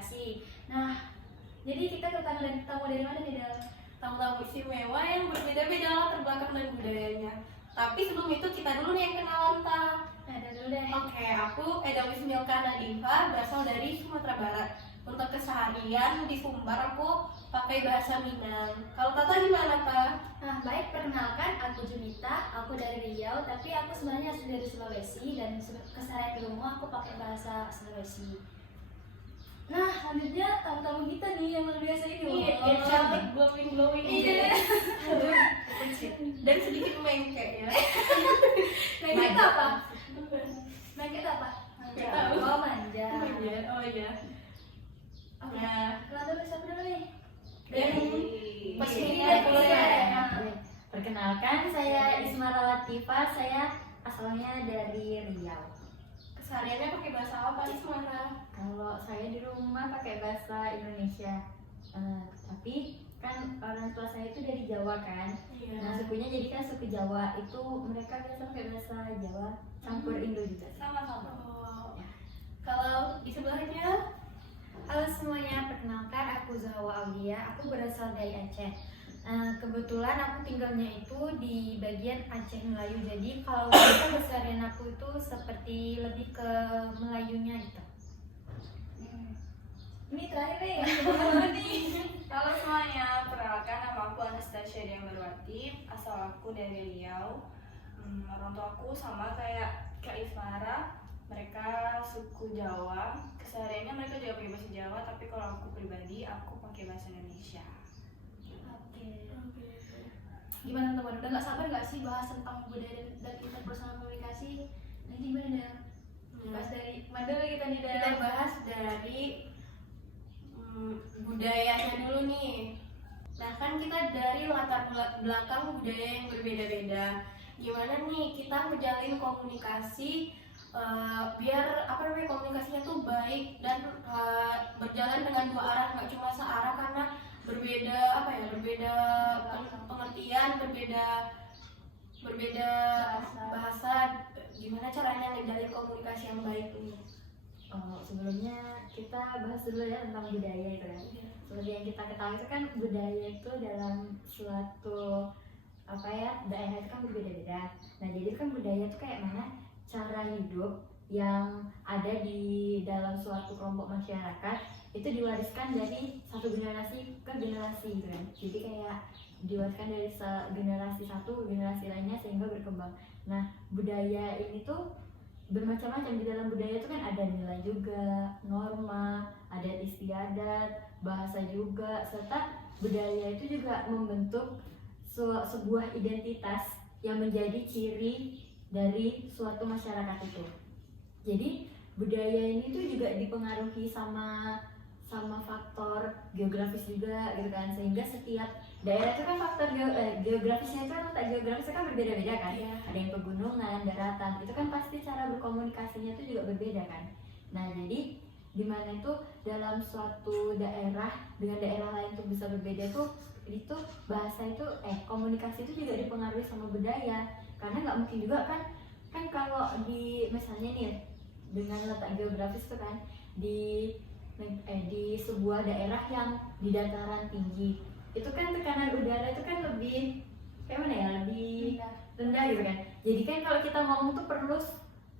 komunikasi. Nah, jadi kita kedatangan tamu dari mana nih, Del? Tamu-tamu istimewa yang berbeda-beda latar belakang dan budayanya. Tapi sebelum itu kita dulu nih yang kenalan, Ta. Nah, Del dulu deh. Oke, aku Eda Wismilka Nadifa, berasal dari Sumatera Barat. Untuk keseharian di Sumbar aku pakai bahasa Minang. Kalau Tata gimana, Ta? Nah, baik, perkenalkan, aku Junita, aku dari Riau, tapi aku sebenarnya asli dari Sulawesi dan keseharian di rumah aku pakai bahasa Sulawesi. Nah, selanjutnya tamu-tamu kita nih yang luar biasa ini. Iya, yang cantik, glowing. Iya. Dan sedikit mengkek ya. Mengket apa? Mengket apa? Nggak tahu. Oh, manja. Oh iya. Oke. Ya. Kenalan dulu, siapa dulu nih? Pas Iya, ini iya, boleh iya. ya. Perkenalkan, saya Ismara Latifa, saya asalnya dari Riau. Kesehariannya pakai bahasa apa, Ismara? Kalau saya di rumah pakai bahasa Indonesia, tapi kan orang tua saya itu dari Jawa kan. Nah, sukunya jadi kan suku Jawa, itu mereka biasa pakai bahasa Jawa campur Indo juga. Sama-sama. Oh. Kalau di sebelahnya, Halo semuanya, perkenalkan aku Zahwa Aulia, aku berasal dari Aceh. Kebetulan aku tinggalnya itu di bagian Aceh Melayu, jadi kalau kita keseharian aku itu seperti lebih ke Melayunya gitu. Ini terakhir nih, Halo semuanya, perkenalkan nama aku Anastasia Diambarwati, asal aku dari Riau. Orang tua aku sama kayak Kak Ismara, mereka suku Jawa. Kesehariannya mereka juga pakai bahasa Jawa, tapi kalau aku pribadi aku pakai bahasa Indonesia. Oke. Gimana teman-teman? Udah nggak sabar nggak sih bahas tentang budaya dan interpersonal komunikasi? Nah, ini gimana Del? Bahas dari mana dulu kita nih, Del? kita bahas dari budayanya dulu nih. Nah, kan kita dari latar belakang budaya yang berbeda-beda. Gimana nih kita menjalin komunikasi biar komunikasinya tuh baik dan berjalan dengan dua arah, nggak cuma searah, karena berbeda pengertian, berbeda bahasa. Gimana caranya menjalin komunikasi yang baik nih? Sebelumnya kita bahas dulu ya tentang budaya itu kan. Seperti yang kita ketahui itu kan budaya itu dalam suatu daerah itu kan berbeda-beda. Nah, jadi kan budaya itu kayak mana cara hidup yang ada di dalam suatu kelompok masyarakat itu diwariskan dari satu generasi ke generasi gitu kan. Jadi kayak diwariskan dari generasi satu ke generasi lainnya sehingga berkembang. Nah, budaya ini tuh bermacam-macam. Di dalam budaya itu kan ada nilai juga, norma, adat istiadat, bahasa juga, serta budaya itu juga membentuk sebuah identitas yang menjadi ciri dari suatu masyarakat itu. Jadi budaya ini tuh juga dipengaruhi sama faktor geografis juga gitu kan, sehingga setiap daerah itu kan faktor geografisnya itu kan letak geografisnya kan berbeda-beda kan. Ada yang pegunungan, daratan, itu kan pasti cara berkomunikasinya itu juga berbeda kan. Nah, jadi dimana itu dalam suatu daerah dengan daerah lain itu bisa berbeda itu bahasa itu komunikasi itu juga dipengaruhi sama budaya, karena nggak mungkin juga kan kalau di misalnya nih dengan letak geografis itu kan di sebuah daerah yang di dataran tinggi itu kan tekanan udara itu kan lebih kayak mana ya, lebih rendah gitu kan. Jadi kan kalau kita ngomong tuh perlu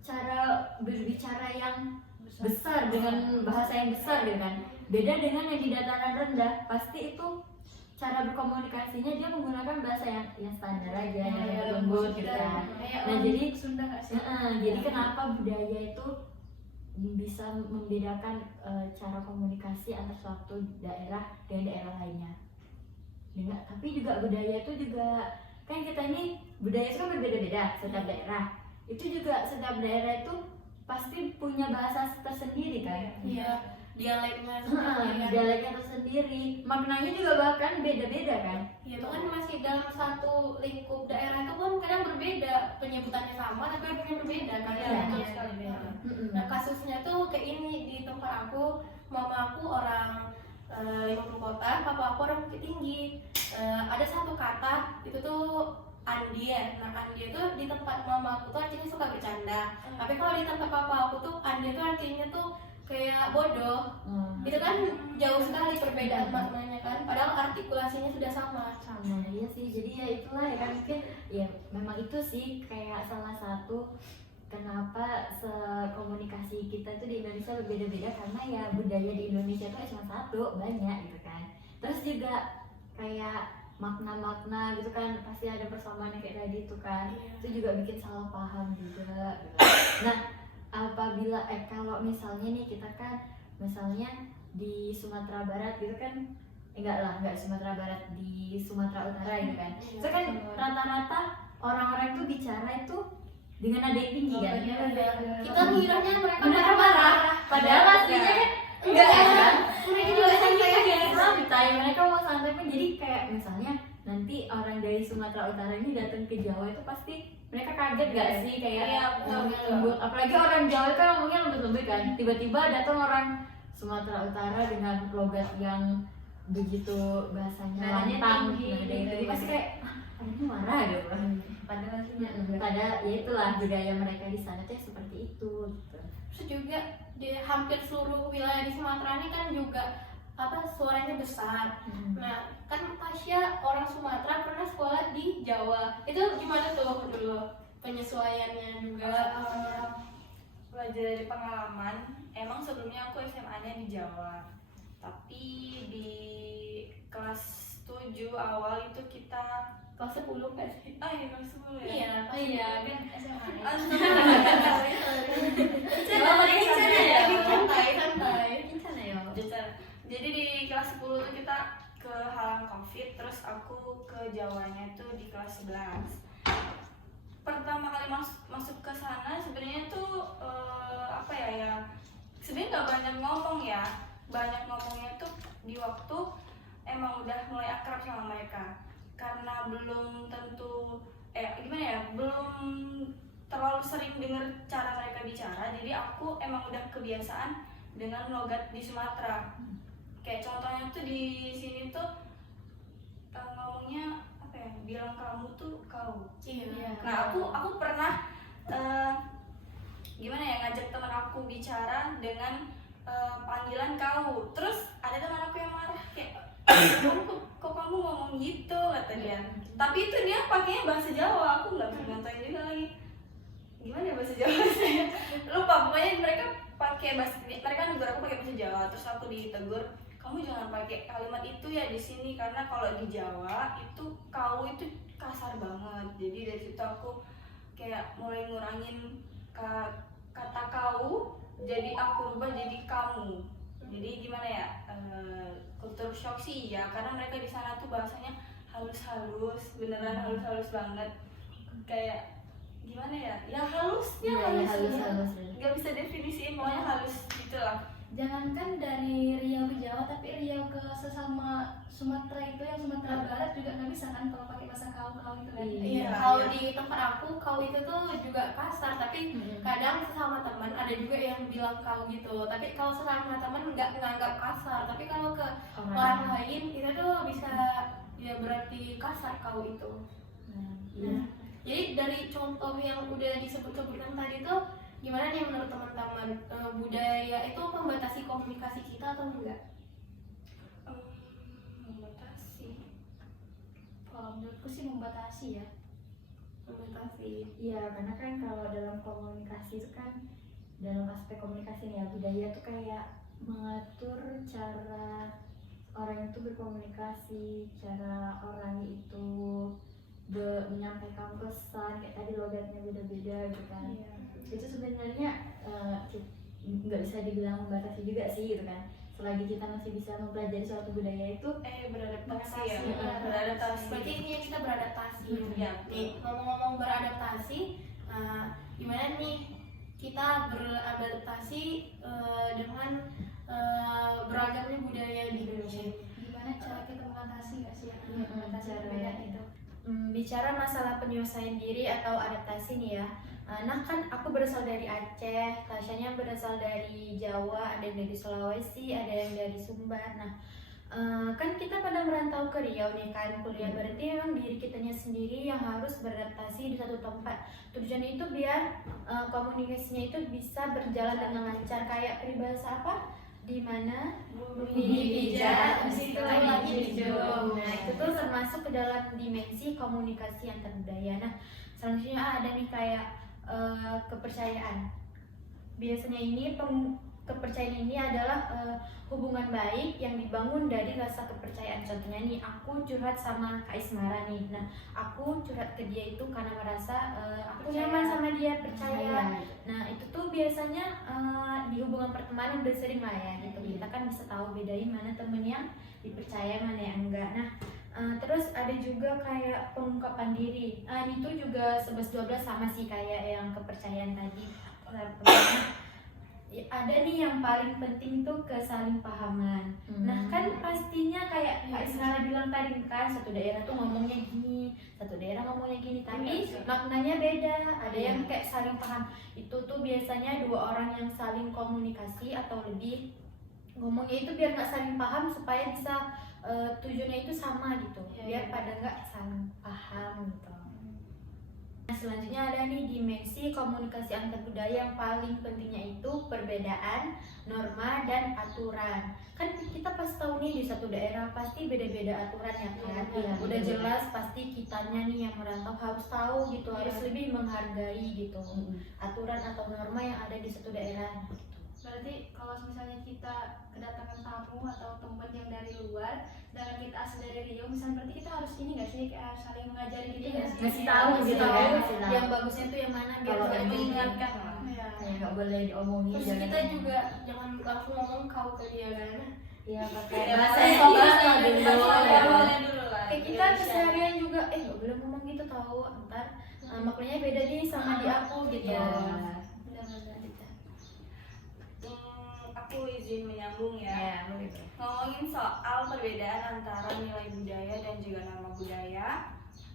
cara berbicara yang besar dengan bahasa yang besar gitu kan. Beda dengan yang di dataran rendah, pasti itu cara berkomunikasinya dia menggunakan bahasa yang standar aja, yang lembut gitu kan. Nah, jadi Sunda nggak sih? jadi kenapa budaya itu bisa membedakan cara komunikasi antara suatu daerah dengan daerah lainnya. Tapi juga budaya itu juga kan kita ini budaya itu kan berbeda-beda setiap daerah. Itu juga setiap daerah itu pasti punya bahasa tersendiri kan. Iya, dialeknya dialeknya tersendiri, maknanya juga bahkan beda-beda kan. Ya, itu kan masih dalam satu lingkup daerah itu kan kadang berbeda, penyebutannya sama tapi artinya berbeda kan. Nah, kasusnya tuh kayak ini di tempat aku, mama aku orang 50 kota, papa aku orang Bukit Tinggi. Ada satu kata itu tuh andie. Nah, andie tuh di tempat mama aku tuh artinya suka bercanda. Tapi kalau di tempat papa aku tuh andie tuh artinya tuh kayak bodoh. Itu kan jauh sekali perbedaan maknanya kan, padahal artikulasinya sudah sama. Sama, iya sih. Jadi ya itulah ya kan, mungkin ya memang itu sih kayak salah satu kenapa komunikasi kita tuh di Indonesia berbeda-beda, karena ya budaya di Indonesia tuh cuma satu, banyak gitu kan. Terus juga kayak makna-makna gitu kan, pasti ada persamaan kayak tadi tuh kan. Itu juga bikin salah paham juga gitu. Nah, apabila kalau misalnya nih kita kan misalnya di Sumatera Barat gitu kan, enggak Sumatera Barat, di Sumatera Utara gitu kan. Itu kan rata-rata orang-orang tuh bicara itu dengan nada yang tinggi kan. Kita ngiranya mereka marah-marah, padahal aslinya kan enggak kan. Mereka juga santai aja. Santai, mereka mau santai pun. Jadi kayak misalnya nanti orang dari Sumatera Utara ini datang ke Jawa itu pasti mereka kaget gak sih kayak lembut. Apalagi orang Jawa itu kan ngomongnya lembut-lembut kan. Tiba-tiba datang orang Sumatera Utara dengan logat yang begitu bahasanya lantang, jadi pasti kayak ini marah gitu. Padahal ya itulah budaya mereka di sana tuh seperti itu gitu. Terus juga di hampir seluruh wilayah di Sumatera ini kan juga suaranya besar. Nah, kan Tasya orang Sumatera pernah sekolah di Jawa. Itu gimana tuh dulu penyesuaiannya juga? Belajar dari pengalaman. Emang sebelumnya aku SMA-nya di Jawa. Tapi di kelas 7 awal itu kita Kelas 10 kan sih? oh iya kelas 10 ya? Iya, Iya kan SMA. Jadi di kelas 10 tuh kita kehalang COVID, terus aku ke Jawanya tuh di kelas 11. Pertama kali masuk ke sana sebenarnya tuh sebenarnya nggak banyak ngomong ya, banyak ngomongnya tuh di waktu emang udah mulai akrab sama mereka, karena belum tentu belum terlalu sering dengar cara mereka bicara, jadi aku emang udah kebiasaan dengan logat di Sumatera. Kayak contohnya tuh di sini tuh ngomongnya bilang kamu tuh kau. Iya. Nah aku pernah ngajak teman aku bicara dengan panggilan kau, terus ada teman aku yang marah kayak kok kamu ngomong gitu kata dia. Tapi itu dia pakainya bahasa Jawa, aku nggak bisa ngontain juga lagi gimana ya bahasa Jawa saya lupa. Pokoknya mereka negur aku pakai bahasa Jawa, terus aku ditegur, kamu jangan pakai kalimat itu ya di sini, karena kalau di Jawa itu kau itu kasar banget. Jadi dari situ aku kayak mulai ngurangin kata kau, jadi aku rubah jadi kamu. Jadi gimana ya, kultur shock sih ya, karena mereka di sana tuh bahasanya halus-halus, beneran halus-halus banget. Kayak gimana ya, halusnya halus. Gak bisa definisiin, pokoknya halus gitulah. Jangankan dari Riau ke Jawa, tapi Riau ke sesama Sumatera itu yang Sumatera Barat juga nggak bisa kan kalau pakai bahasa kau itu kan. Iya. Kalau di tempat aku kau itu tuh juga kasar, tapi kadang sesama teman ada juga yang bilang kau gitu. Tapi kalau sesama teman nggak nganggap kasar, tapi kalau ke orang lain itu tuh bisa ya berarti kasar kau itu. Nah, jadi dari contoh yang udah disebut-sebutkan tadi tuh gimana nih menurut teman-teman, budaya itu membatasi komunikasi kita atau enggak? Membatasi. Kalau menurutku sih membatasi ya. Membatasi. Iya, karena kan kalau dalam komunikasi itu kan, dalam aspek komunikasi nih ya, budaya itu kayak mengatur cara orang itu berkomunikasi, cara orang itu menyampaikan pesan, kayak tadi logatnya beda-beda gitu kan. Itu sebenarnya nggak bisa dibilang membatasi juga sih gitu kan, selagi kita masih bisa mempelajari suatu budaya itu Beradaptasi ya. Beradaptasi. Berarti ini kita beradaptasi. Ya. Nih, ngomong-ngomong beradaptasi, gimana nih kita beradaptasi dengan beragamnya budaya di Indonesia? Gimana cara kita mengatasi nggak sih mengatasi cara perbedaan itu? Bicara masalah penyelesaian diri atau adaptasi nih ya. Nah kan aku berasal dari Aceh, Tasyanya berasal dari Jawa, ada yang dari Sulawesi, ada yang dari Sumbar. Nah kan kita pada merantau ke Riau nih kan kuliah, berarti memang diri kitanya sendiri yang harus beradaptasi di satu tempat. Tujuannya itu biar komunikasinya itu bisa berjalan dengan lancar, kayak peribahasa apa? Di mana bumi pijak, di situ lagi hijau. Nah itu tuh termasuk ke dalam dimensi komunikasi antar budaya. Nah selanjutnya ada nih kayak kepercayaan. Biasanya ini kepercayaan ini adalah hubungan baik yang dibangun dari rasa kepercayaan. Contohnya nih, aku curhat sama Kak Ismara nih. Nah, aku curhat ke dia itu karena merasa aku nyaman sama dia, percaya. Nah, itu tuh biasanya di hubungan pertemanan udah sering lah ya gitu. Kita kan bisa tahu bedain mana temen yang dipercaya, mana yang enggak. Nah, terus ada juga kayak pengungkapan diri. Ini tuh juga 11-12 sama sih kayak yang kepercayaan tadi. Ada nih yang paling penting tuh kesalingpahaman. Nah kan pastinya kayak Kak Isnara bilang tadi kan, satu daerah tuh ngomongnya gini, satu daerah ngomongnya gini, tapi maknanya beda. Ada yang kayak saling paham. Itu tuh biasanya dua orang yang saling komunikasi atau lebih, ngomongnya itu biar nggak saling paham supaya bisa tujuannya itu sama gitu, biar pada nggak saling paham gitu. Nah, selanjutnya ada nih dimensi komunikasi antar budaya yang paling pentingnya itu perbedaan norma dan aturan. Kan kita pasti tahu nih di satu daerah pasti beda-beda aturan ya kan. Udah jelas pasti kitanya nih yang merantau harus tahu gitu, harus lebih menghargai gitu aturan atau norma yang ada di satu daerah. Berarti kalau misalnya kita kedatangan tamu atau teman yang dari luar, dengan kita asli dari Riau, misalnya berarti kita harus ini nggak sih, kayak harus saling mengajari gitu nggak sih? Ngasih tahu gitu kan, ngasih tahu. Yang bagusnya tuh yang mana biar Kalau nggak mengingatkan lah. Iya. kayak nggak boleh diomongin. Terus kita juga jangan langsung ngomong kau ke dia kan. Iya pakai Ya, bahasa bahasa sopan Inggris lah dulu. boleh dulu lah. Kayak kita keseharian juga nggak boleh ngomong gitu tahu, ntar maknanya beda nih sama di aku gitu. Iya. Benar-benar kita. Aku izin menyambung ya. Iya, boleh. Ngomongin soal perbedaan antara nilai budaya dan juga nama budaya,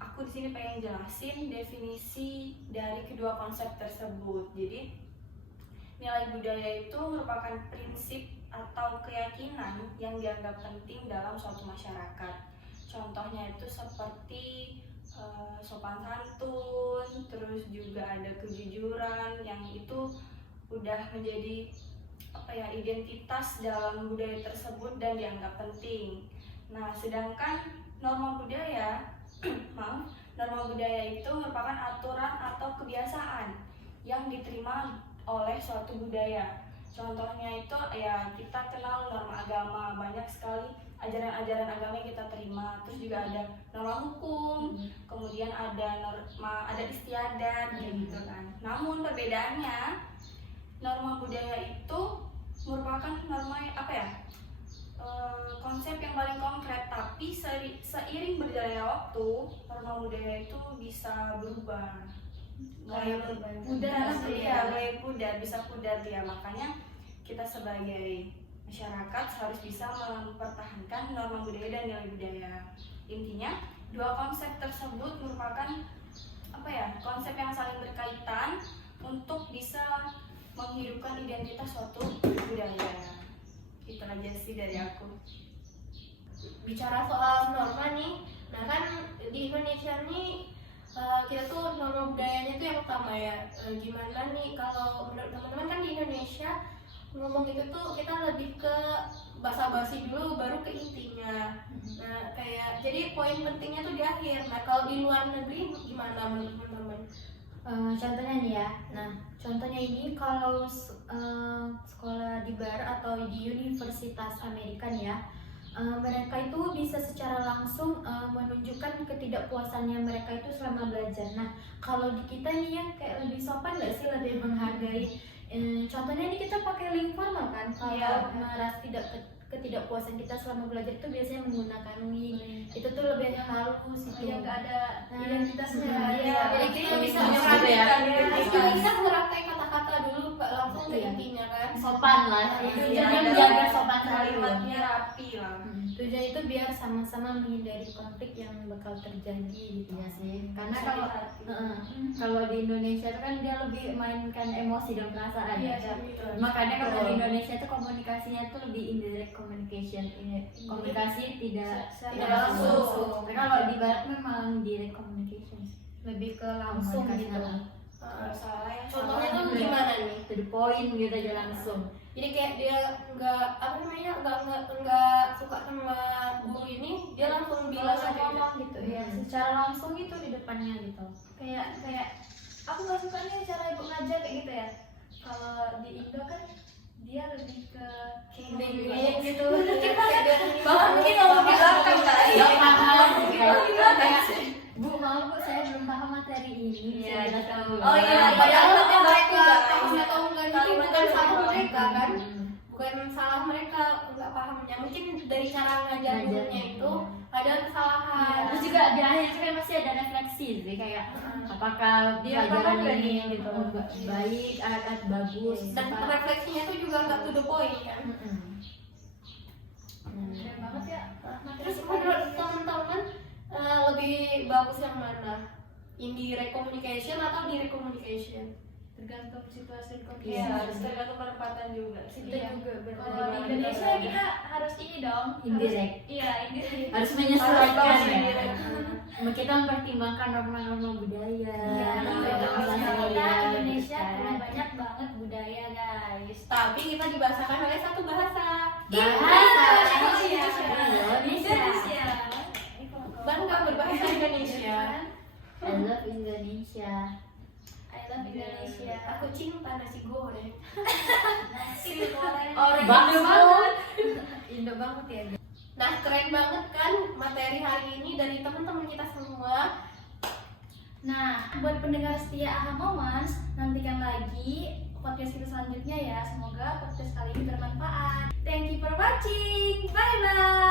aku di sini pengen jelasin definisi dari kedua konsep tersebut. Jadi, nilai budaya itu merupakan prinsip atau keyakinan yang dianggap penting dalam suatu masyarakat. Contohnya itu seperti sopan santun, terus juga ada kejujuran yang itu udah menjadi identitas dalam budaya tersebut dan dianggap penting. Nah, sedangkan norma budaya, norma budaya itu merupakan aturan atau kebiasaan yang diterima oleh suatu budaya. Contohnya itu ya kita kenal norma agama, banyak sekali ajaran-ajaran agama yang kita terima. Terus juga ada norma hukum, kemudian ada norma adat istiadat gitu kan. Namun perbedaannya, norma budaya itu merupakan norma konsep yang paling konkret, tapi seiring berjalannya waktu norma budaya itu bisa berubah, pudar, bisa pudar dia. Makanya kita sebagai masyarakat harus bisa mempertahankan norma budaya dan nilai budaya. Intinya dua konsep tersebut merupakan konsep yang saling berkaitan untuk bisa menghidupkan identitas suatu budaya. Itu aja sih dari aku. Bicara soal norma nih, nah kan di Indonesia nih kita tuh norma budayanya tuh yang utama ya. Gimana nih kalau menurut teman-teman kan di Indonesia ngomong itu tuh kita lebih ke basa-basi dulu baru ke intinya. Nah kayak jadi poin pentingnya tuh di akhir. Nah kalau di luar negeri gimana menurut teman-teman? Contohnya nih ya, nah contohnya ini kalau sekolah di bar atau di Universitas Amerika nih ya, mereka itu bisa secara langsung menunjukkan ketidakpuasannya mereka itu selama belajar. Nah kalau di kita nih yang kayak lebih sopan nggak sih, lebih menghargai. Contohnya ini kita pakai link formal kan, kalau merasa ketidakpuasan kita selama belajar itu biasanya menggunakan link, itu tuh lebih halus gitu. Yang nggak ada identitasnya. Jadi kita bisa gitu ya. kita praktek kata-kata dulu langsung ke intinya kan. sopan lah. Iya, Intinya ada menjaga sopan kalimatnya rapi lah. Tujuan itu biar sama-sama menghindari konflik yang bakal terjadi gitu. Iya sih, karena Sakit kalau hati. kalau di Indonesia itu kan dia lebih mainkan emosi dan perasaan. Iya, ya. betul. Makanya kalau di Indonesia itu komunikasinya tuh lebih indirect communication, ini komunikasi tidak Tidak langsung. Tapi kalau di barat memang direct communication, Lebih ke langsung komunikasi gitu. langsung. Kalau salah yang Contohnya salah. tuh gimana nih? To the point gitu aja langsung. Jadi kayak dia nggak suka sama guru ini, dia langsung bilang Langsung aja ngomong gitu ya, secara langsung gitu di depannya gitu. Kayak aku nggak suka nih cara ibu ngajar kayak gitu ya. Kalau di Indo kan dia lebih ke Bimbing gitu. Mungkin kalau di belakang kali. Gak paham kayak Bu, mau Bu, saya belum paham materi ini. Iya, Saya gitu. tahu. Oh iya, Padahal lebih baik mereka juga. paham atau enggak itu Kalimatnya bukan lebih salah baik. mereka kan, bukan salah mereka nggak pahamnya, mungkin dari cara ngajar gurunya itu ada kesalahan. Terus juga di akhir itu kan masih ada refleksi sih, kayak apakah Dia pelajaran paham nggak ini nih, gitu. baik, bagus. Dan refleksinya itu juga nggak to the point kan. keren banget ya. Terus menurut teman-teman lebih bagus yang mana? Indirect communication atau direct communication? Tergantung situasi dan kondisi. Iya, harus tergantung penempatan juga sih. Kita juga Kalau di Indonesia kita harus ini dong. Indirect. Iya, indirect. Harus menyesuaikan Harus ya. indirect. Kita mempertimbangkan norma-norma budaya. Iya, norma-norma kita budaya, Indonesia kan. punya banyak banget budaya guys. Tapi kita dibahasakan oleh satu bahasa. Bahasa Indonesia. Indonesia. Bangga berbahasa Indonesia. I love Indonesia. I love Indonesia. Aku cinta nasi goreng. Nasi goreng. Bakso. Indo banget ya. Nah, keren banget kan materi hari ini dari teman-teman kita semua. Nah, buat pendengar setia AHA Moments, nantikan lagi podcast kita selanjutnya ya. Semoga podcast kali ini bermanfaat. Thank you for watching. Bye bye.